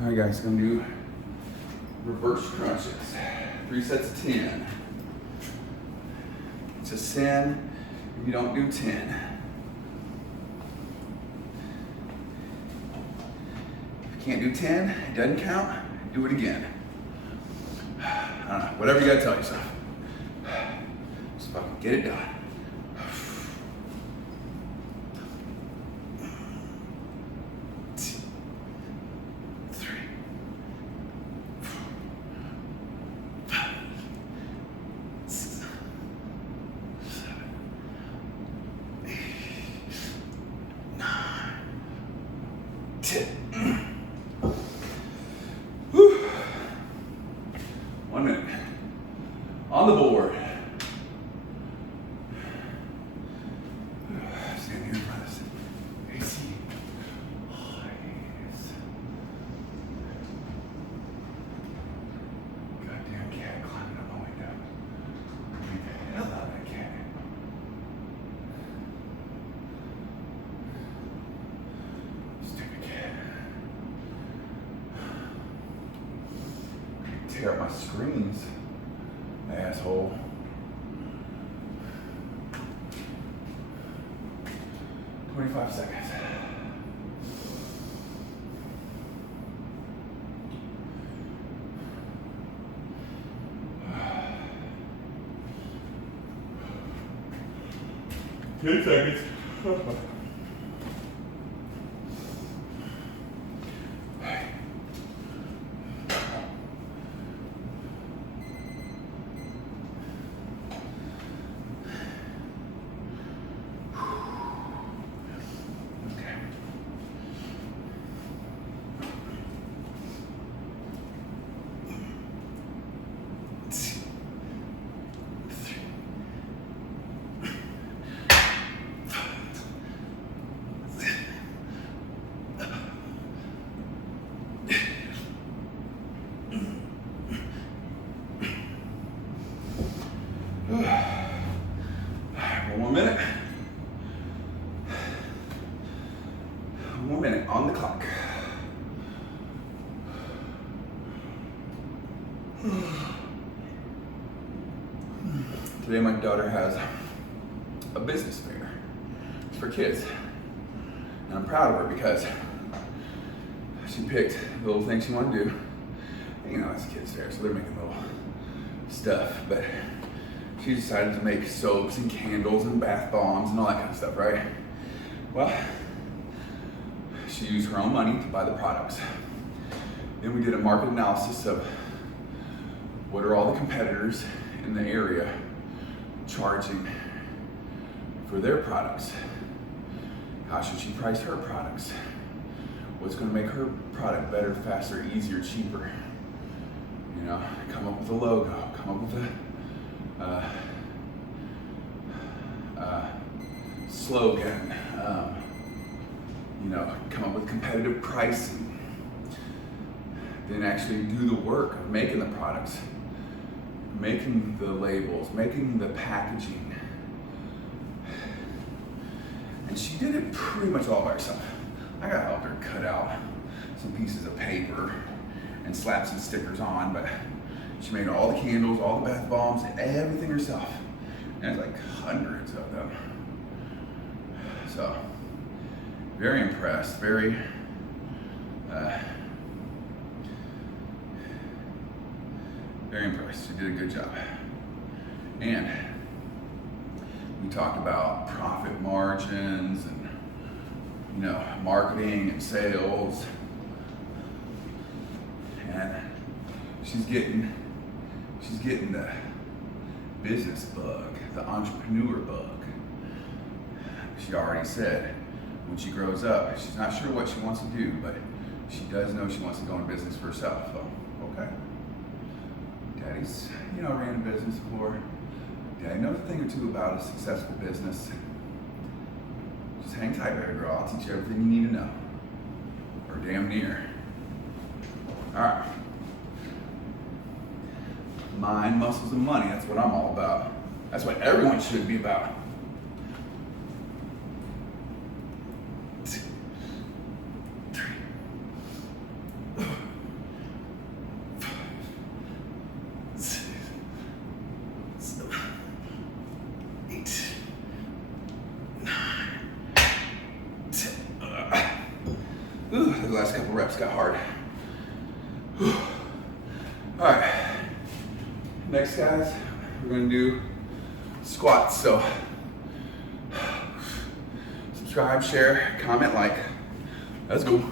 All right, guys, gonna do reverse crunches. 3 sets of 10. It's a sin if you don't do 10. If you can't do 10, it doesn't count, do it again. I don't know, whatever you gotta tell yourself. Just fucking get it done. Whew. 1 minute. On the board. Stand here in front of this AC. Oh, yes. Goddamn cat climbing up my window. Get the hell out of that cat. Stupid cat. Tear up my screens, asshole. "25 seconds. "10 seconds. One more minute. 1 more minute on the clock. Today my daughter has a business fair. It's for kids. And I'm proud of her because she picked the little thing she wanted to do. You know, it's a kids fair, so they're making little stuff, but she decided to make soaps and candles and bath bombs and all that kind of stuff, right? Well, she used her own money to buy the products. Then we did a market analysis of what are all the competitors in the area charging for their products. How should she price her products? What's gonna make her product better, faster, easier, cheaper? You know, come up with a logo, come up with a slogan, you know, come up with competitive pricing, then actually do the work of making the products, making the labels, making the packaging. And she did it pretty much all by herself. I got help her cut out some pieces of paper and slap some stickers on, but she made all the candles, all the bath bombs, everything herself. And it's like hundreds of them. So, very impressed, very, very impressed. She did a good job. And we talked about profit margins and, you know, marketing and sales. And she's getting the business bug, the entrepreneur bug. She already said when she grows up, she's not sure what she wants to do, but she does know she wants to go into business for herself. So, okay. Daddy's, you know, ran a business before. Daddy knows a thing or two about a successful business. Just hang tight, baby girl. I'll teach you everything you need to know. Or damn near. All right. Mind, muscles, and money. That's what I'm all about. That's what everyone should be about. 2, 3. last couple reps got hard. Whew. All right, next guys, we're gonna do squats. So subscribe, share, comment, like. Let's go.